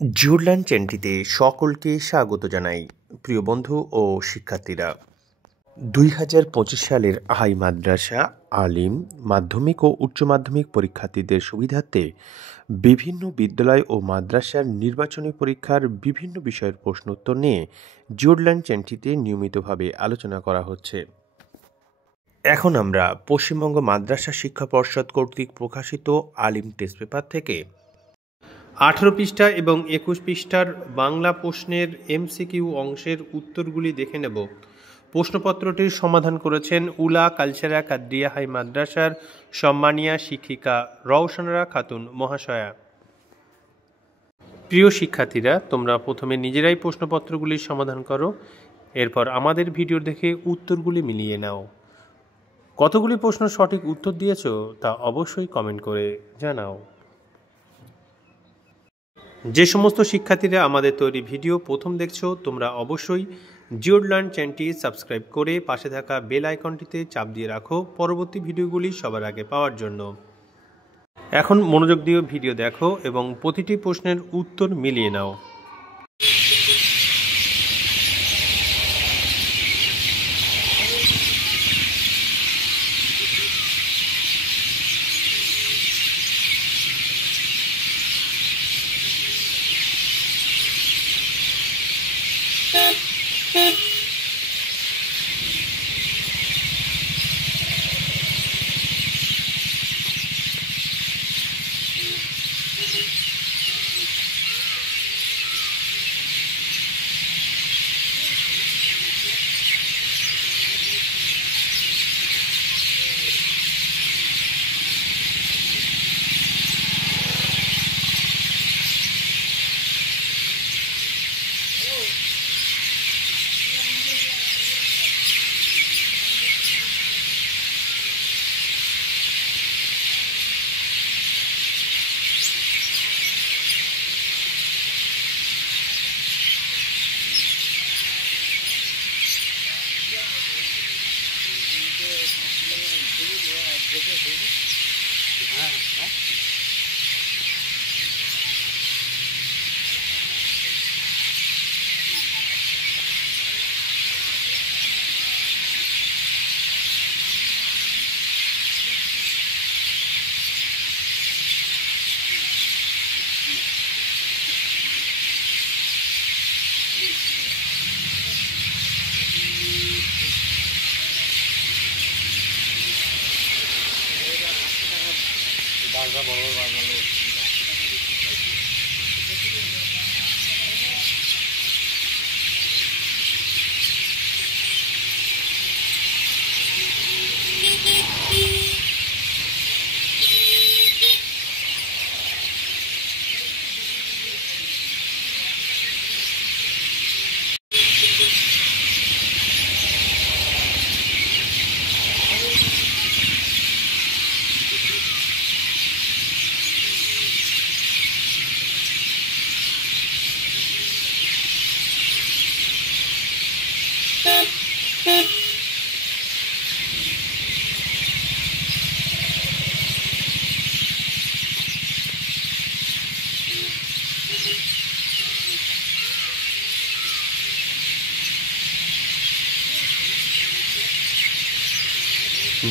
জিওরল্যান্ড চ্যানেলটিতে সকলকে স্বাগত জানাই। প্রিয় বন্ধু ও শিক্ষার্থীরা, 2025 সালের হাই মাদ্রাসা, আলিম, মাধ্যমিক ও উচ্চ মাধ্যমিক পরীক্ষার্থীদের সুবিধার্থে বিভিন্ন বিদ্যালয় ও মাদ্রাসার নির্বাচনী পরীক্ষার বিভিন্ন বিষয়ের প্রশ্নোত্তর নিয়ে জিওরল্যান্ড চ্যানেলটিতে নিয়মিতভাবে আলোচনা করা হচ্ছে। এখন আমরা পশ্চিমবঙ্গ মাদ্রাসা শিক্ষা পর্ষদ কর্তৃক প্রকাশিত আলিম টেস্ট পেপার থেকে 18 পৃষ্ঠা এবং 21 পৃষ্ঠার বাংলা প্রশ্নের এমসিকিউ অংশের উত্তরগুলি দেখে নেব। প্রশ্নপত্রটির সমাধান করেছেন উলা কালচারা কাদরিয়া হাই মাদ্রাসার সম্মানীয়া শিক্ষিকা রওশনরা খাতুন মহাশয়া। প্রিয় শিক্ষার্থীরা, তোমরা প্রথমে নিজেরাই প্রশ্নপত্রগুলির সমাধান করো, এরপর আমাদের ভিডিও দেখে উত্তরগুলি মিলিয়ে নাও। কতগুলি প্রশ্ন সঠিক উত্তর দিয়েছ তা অবশ্যই কমেন্ট করে জানাও। যে সমস্ত শিক্ষার্থীরা আমাদের তৈরি ভিডিও প্রথম দেখছো, তোমরা অবশ্যই জিওরল্যান্ড চ্যানেলটি সাবস্ক্রাইব করে পাশে থাকা বেল আইকনটিতে চাপ দিয়ে রাখো পরবর্তী ভিডিওগুলি সবার আগে পাওয়ার জন্য। এখন মনোযোগ দিয়ে ভিডিও দেখো এবং প্রতিটি প্রশ্নের উত্তর মিলিয়ে নাও।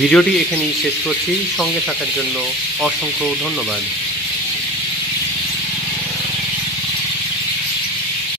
ভিডিওটি এখানেই শেষ করছি। সঙ্গে থাকার জন্য অসংখ্য ধন্যবাদ।